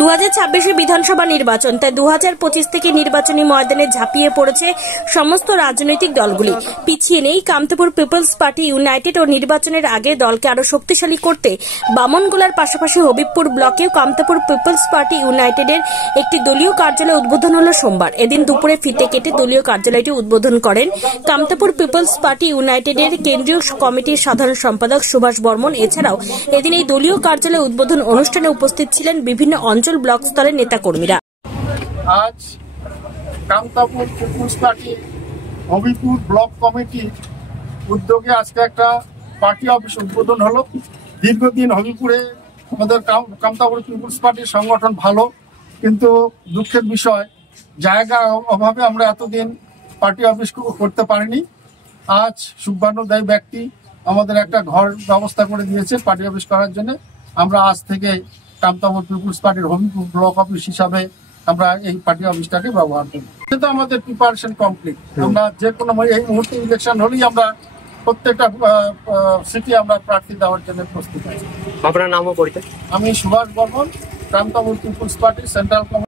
2026 বিধানসভা নির্বাচন, তাই 2025 থেকে নির্বাচনী ময়দানে ঝাঁপিয়ে পড়েছে সমস্ত রাজনৈতিক দলগুলি। পিছিয়ে নেই কামতাপুর পিপলস পার্টি ইউনাইটেড ও নির্বাচনের আগে দলকে আরো শক্তিশালী করতে বামনগোলার পাশাপাশি হবিবপুর ব্লকেও কামতাপুর পিপলস পার্টি ইউনাইটেডের একটি দলীয় কার্যালয় উদ্বোধন হল সোমবার। এদিন দুপুরে ফিতে কেটে দলীয় কার্যালয়টি উদ্বোধন করেন কামতাপুর পিপলস পার্টি ইউনাইটেডের কেন্দ্রীয় কমিটির সাধারণ সম্পাদক সুভাষ বর্মন। এছাড়াও এদিন এই দলীয় কার্যালয় উদ্বোধন অনুষ্ঠানে উপস্থিত ছিলেন বিভিন্ন অঞ্চল ব্লক স্তরের নেতাকর্মীরা। আজ Kamtapur people's party Habipur block কমিটির উদ্যোগে আজকে একটা পার্টি অফিস উদ্বোধন হলো। দীর্ঘদিন হবিপুরে আমাদের কামতাপুর পিপলস পার্টির সংগঠন ভালো, কিন্তু দুঃখের বিষয় জায়গার অভাবে আমরা এতদিন পার্টি অফিস করতে পারিনি। আজ সুব্বানুদায়ী ব্যক্তি আমাদের একটা ঘর ব্যবস্থা করে দিয়েছে পার্টি অফিস করার জন্য। আমরা আজ থেকে কামতাপুর পিপলস পার্টির হবিপুর ব্লক অফিস হিসাবে আমরা এই পার্টি অফিসটাকে ব্যবহার করি। কিন্তু আমাদের প্রিপারেশন কমপ্লিট। আমরা যে কোনো এই মুহূর্তে ইলেকশন হলেই আমরা প্রত্যেকটা সিটি আমরা প্রার্থী দেওয়ার জন্য প্রস্তুত আছি। আপনার নামও পরিচয়? আমি Subhash Barman, Kamtapur people's party central